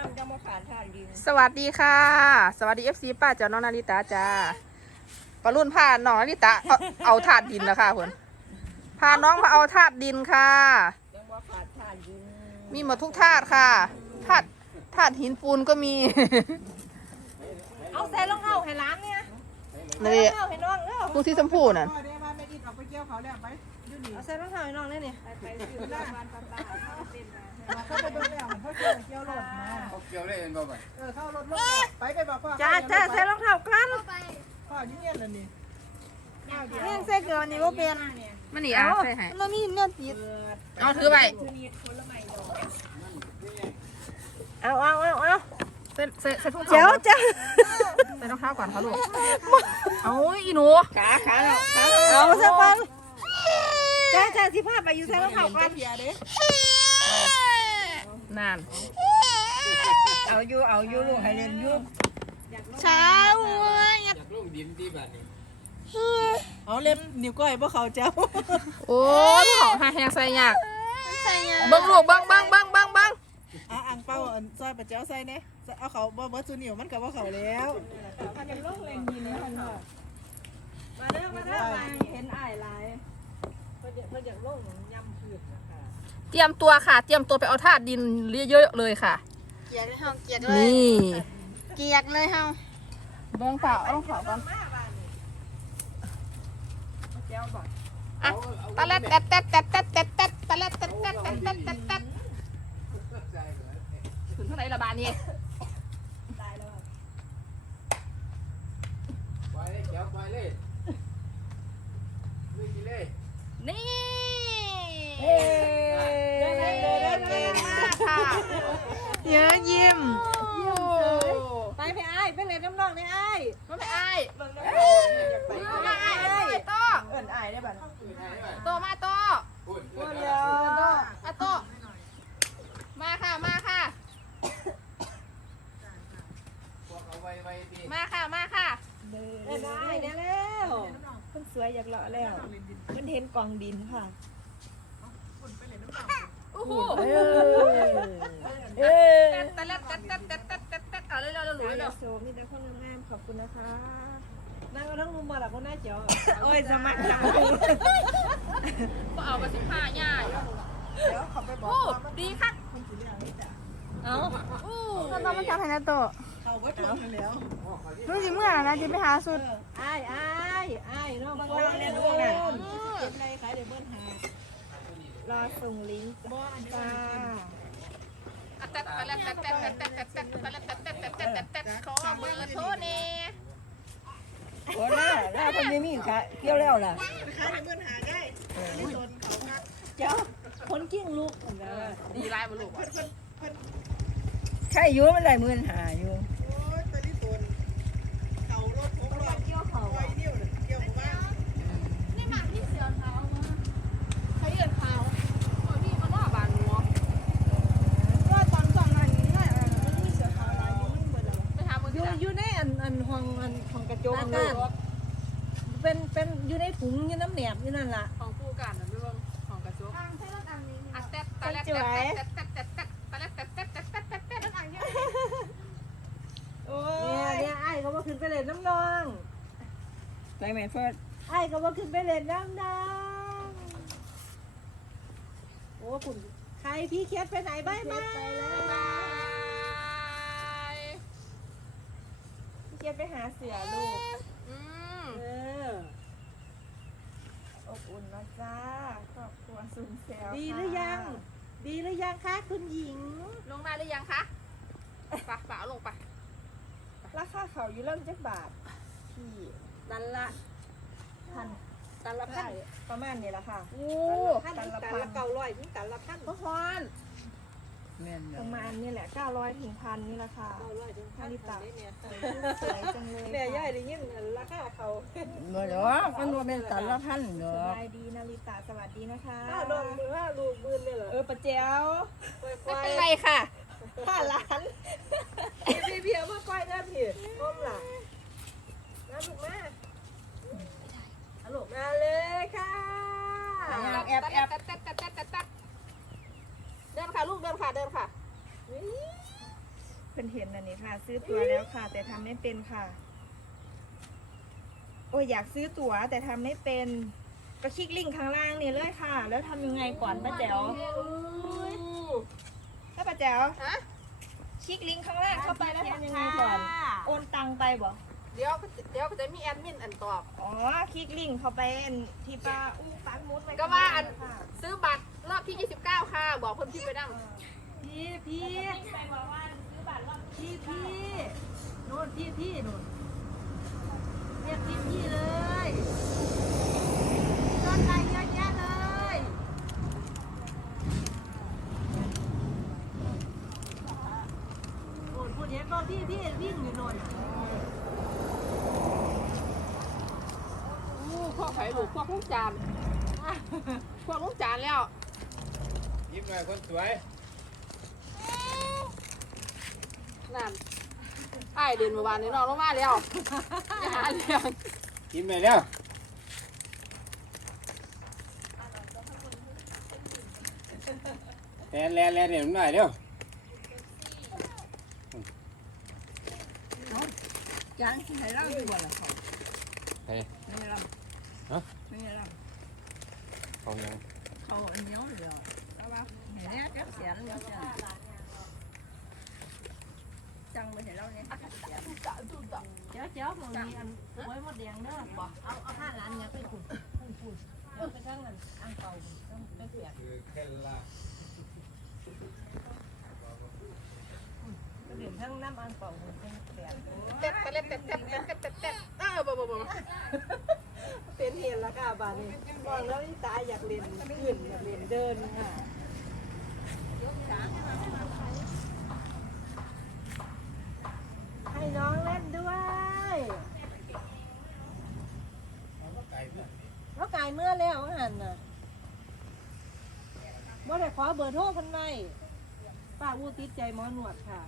น้ำจะมาผ่านท่านดินสวัสดีค่ะ สวัสดีเอฟซีป้าเจ้าน้องนาริตาจ้าปรุ่นพาน้องนาริตาเอาเอาถาดดินนะคะคุณพาน้องมาเอาถาดดินค่ะยังมาผ่านท่านดินมีหมดทุกถาดค่ะถาดถาดหินปูนก็มี เอาใส่รองเท้าให้ร้านเนี่ยนี่รองเท้าให้น้องเร็วพวกที่ชมพูน่ะพ่อได้มาไม่อิดออกไปเกี่ยวเขาแล้วไปอยู่นี่เอาใส่รองเท้าให้น้องเนี่ยนี่ไปไปซื้อบ้านบ้านป้าเขาไปเบิ่งแล้วเขาเกี่ยวเกี่ยวรถมาเขาเกี่ยวได้เห็นบ่บ่เออเข้ารถรถแล้วไปไปบอกพ่อจ้าจ้าใส่รองเท้ากันพ่อยิ่งเงี้ยเลยนี่เนี่ยใส่เกลือนี่ว่าเป็นมันนี่อะใช่ไหมมันมีเนื้อติดเอาถือไปเอาเอาเอาเอาใส่ใส่ใส่ถุงเจ้าเท้าจ้าใส่รองเท้าก่อนค่ะลูกเอาอีหนูขาขาขาเอาสักวันจ้าจ้าสิพาไปอยู่ใส่รองเท้ากันเพียเด้ นานเอาอยู่เอาอยู่ลูกให้เรียนอยู่เช้าเว้ยจากลงดินที่บ้านนี่เอาเล็บนิ้วก้อยบ่เขาเจ้า โอ้ยหอมหาแหงใส่ยากเบิ้งลูกเบิ้งเบิ้งเบิ้งเบิ้งเบิ้งอะอังเป้าอันซอยปะเจ้าใส่เนี่ยเอาเขาบ่เบิดซูนิ้วมันก็บ่เขาแล้วมาเด้อมาเด้อมาเห็นอ้ายหลายเพิ่นอยากเพิ่นอยากลงยำพืชนะคะ เตรียมตัวค่ะ เตรียมตัวไปเอาถาดดินเยอะๆเลยค่ะ เกลียดเลยเฮาเกลียดเลยนี่เกลียดเลยเฮาเบิ้งเปล่าเอารองเท้าก่อนเจ้าบอกอะตะเล็ดแตดแตดแตดแตดแตดแตดตะเล็ดแตดแตดแตดแตดแตดแตดถึงเท่าไหร่ละบาทนี่ตายแล้วปล่อยเลยเกี่ยวปล่อยเลยลุยกินเลย นี่ เฮ้เด้อเด้อเด้อเด้อ มากค่ะ เยอะยิ้ม ไปไปอ้ายไปเล่นน้ำนองในอ้าย มันไม่อาย ไป มันไม่อายมันไม่โต เอิ้นอ้ายได้บัด โตมาโต พูด บ่ พูด เดียว อะโตมาค่ะมาค่ะ พวกเอาไว้ไว้ดี มาค่ะมาค่ะเอิ้นอ้ายได้แล้วเพิ่นสวยอยากเลาะแล้วเพิ่นเห็นกองดินค่ะโอ้โหเออเออแตดตะเล็ดแตดแตดแตดแตดแตดแตดเอาเร็วๆเร็วๆเร็วโซมีแต่คนงามๆขอบคุณนะคะนั่งเอาทั้งมุมมาหลักคนหน้าเจ๋อโอ้ยสมัครจังๆก็เอาไปสิบห้าย่าเดี๋ยวเขาไปบอกโอ้ว่ามันดีค่ะมันสิเรื่องนี้จ้ะเอ้าโอ้เราต้องมาทำให้นาโตะ เขาเบิดลงแล้วรู้สิเมื่อไหร่นะจะไปหาสุดอ้ายอ้ายอ้ายน้องบางคนเนี่ยลูกน่ะเก็บในขายเดี๋ยวเบิ้ลหารอส่งลิงก์จ้าแตดตะเล็ดแตดแตดแตดแตดแตดแตดตะเล็ดแตดแตดแตดแตดแตดแตดขอเบอร์โทรนี่โอ้ล่ะล่ะคนนี้มีค่ะเกี่ยวแล้วล่ะไปขายในเมืองหาได้นี่โดนเขาพักเจ้าคนกิ้งลูกนะดีไล่มาลูกเพิ่นเพิ่นเพิ่นใช่อยู่มันได้หมื่นหาอยู่ โอ้ยตอนนี้โดนเขารถผมรอบ เกี่ยวเขา ปล่อยนิ้วน่ะเกี่ยวผมว่า นี่มาที่เสือเท้ามาใครเดินเท้าโอ้ยพี่มันว่าบานหัว ก็ตอนก่อนหน้านี้น่ะมันมีเสือขาวลายอยู่มันเบิดแล้ว ไปหามือ อ ที่ ยู่ ไหน อยู่ในอันอันห้องอัน ของกระจกนั่นเป็นเป็นอยู่ในถุงอยู่น้ำแหนบอยู่นั่นล่ะของผู้การนะเรื่องของกระจกอะแตดตะเล็ดแตดแตดแตดแตดตะเล็ดแตดแตดแตดแตดแตดแตดโอ้เนี่ยยเนี่ยไอ้ก็ว่าขึ้นไปเล่นน้ำนองไปไหมเฟิร์สไอ้ก็ว่าขึ้นไปเล่นน้ำนองโอ้คุณใครพี่เคสไปไหนบ้างบ้าง บายพี่เคสไปหาเสือลูก อืมเออ อบอุ่นนะจ้าครอบครัวซุนเซลดีหรือยัง ดีหรือยังคะคุณหญิง ลงได้หรือยังคะปะปะเอาลงไปราคาเขาอยู่เริ่มจักบาท พี่ตันละพันตันละพันประมาณนี้ละค่ะ โอ้ตันละพันเก้าร้อยถึงตันละพันพ่อพร แม่นประมาณนี้แหละเก้าร้อยถึงพันนี่ละค่ะเก้าร้อยถึงพันนี่ตัเนี่ยสวยจังเลยแม่ย่ายได้ยินราคาเขาบ่หรอมันบ่แม่นตันละพันหรสอกบายดีนาริตาสวัสดีนะคะถ้าโดนมือว่าลูกมือเลยเหรอเออปะเจ้าไม่เป็นไรค่ะ ห้าล้านพี่เพียมาก้อยได้พี่ก้มหลังน้ำลูกแม่ลูกมาเลยค่ะแอบแอบแอบแอบแอบแอบแอบเดิน ค่ะลูกเดินค่ะเดินค่ะพิ่นเห็นอันนี้ค่ะ ซื้อตั๋วแล้วค่ะ แต่ทำไม่เป็นค่ะ โอ้ยอยากซื้อตั๋วแต่ทำไม่เป็นก็คลิกลิงก์ข้างล่างนี่เลยค่ะ แล้วทำยังไงก่อนป้าแจ๋วถ้าป้าแจ๋วฮะคลิกลิงก์ข้างล่างเข้าไปแล้วทำยังไงก่อน โอนตังไปบ่เดี๋ยวเดี๋ยวก็จะมีแอดมินอันตอบ อ๋อ คลิกลิงก์เข้าไปอันที่ป้าอู้ปักหมุดไว้ก็ว่าอันค่ะซื้อบัตร รอบที่ 29 ค่ะ บอกคนพี่ไปดังพี่พี่พี่พี่โน่นพี่พี่โน่นเรียกพี่พี่เลยยอดไลค์เยอะแยะเลยโอ้ยพูดเห็นบ่พี่พี่วิ่งอยู่โน่นอู้พวกไข่ลูกพวกลูกจาน พวกลูกจานแล้ว ยิ้มหน่อยคนสวย นั่นไอเดินมาบานนี่นอนลงมาแล้วอย่าเรื่องยิ้มหน่อยแล้วแลนแลนแลนเดี๋ยวหน่อยเร็วจางที่ไหนเล่าอยู่บ่ล่ะเขาไม่เล่าไม่เล่า ของยัง Thôi nhớ rồi. Đó bác. Nhé các xe nó nhớ. Chân bên này lâu nha. Chớ chớ mà đi đèn đó. Bỏ. Ông ông hai là ăn nhà cái cùng. Cùng cùng. Cái răng là ăn cầu. Cái việc. Điểm thăng năm ăn cầu. Tết tết tết tết tết tết tết. À bò bò bò. เต็ดเต็ดเต็ดเต็ดเออบ่บ่บ่เป็นเห็นแล้วค่ะบ้านนี้บอกแล้วนี่ตาอยากเรียนขึ้นอยากเรียนเดินค่ะให้น้องเล่นด้วยเขาไก่เมื่อแล้วหันน่ะบ่ได้ขอเบอร์โทรคนไว้ป้าอูติดใจหมอหนวดค่ะ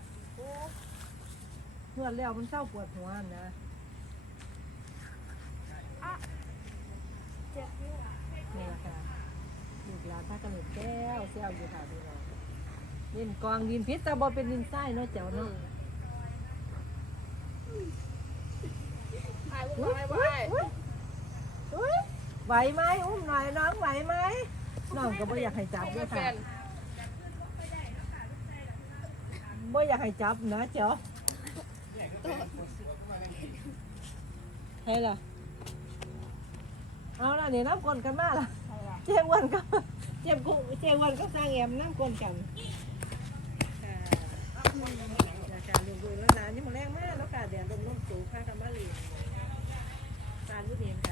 นวดแล้วมันเศร้าปวดหัวนะนี่ล่ะค่ะ ลูกหลานพากันแก้วเซลอยู่ค่ะพี่น้องเล่นกองดินพิษแต่บ่เป็นดินทรายเนาะเจ้าเนาะไอ้พวกไอ้บ่ไอ้อุ๊ยไหวไหมอุ้มหน่อยน้องไหวไหมน้องก็บ่อยากให้จับด้วยค่ะบ่อยากให้จับนะเจ้าให้ล่ะเอาล่ะเนี่ยน้ำกลนกันมาล่ะ เจ้าอ้วันก็เจ้ากุ้งเจ้าอ้วันก็สร้างแอมน้ำกลนกันค่ะจากการลงทุนแล้วนานนี่มันแรงมากแล้วการเดี๋ยวลงน้ำสูงค่ากันมาเรียนการรู้เรียนค่ะ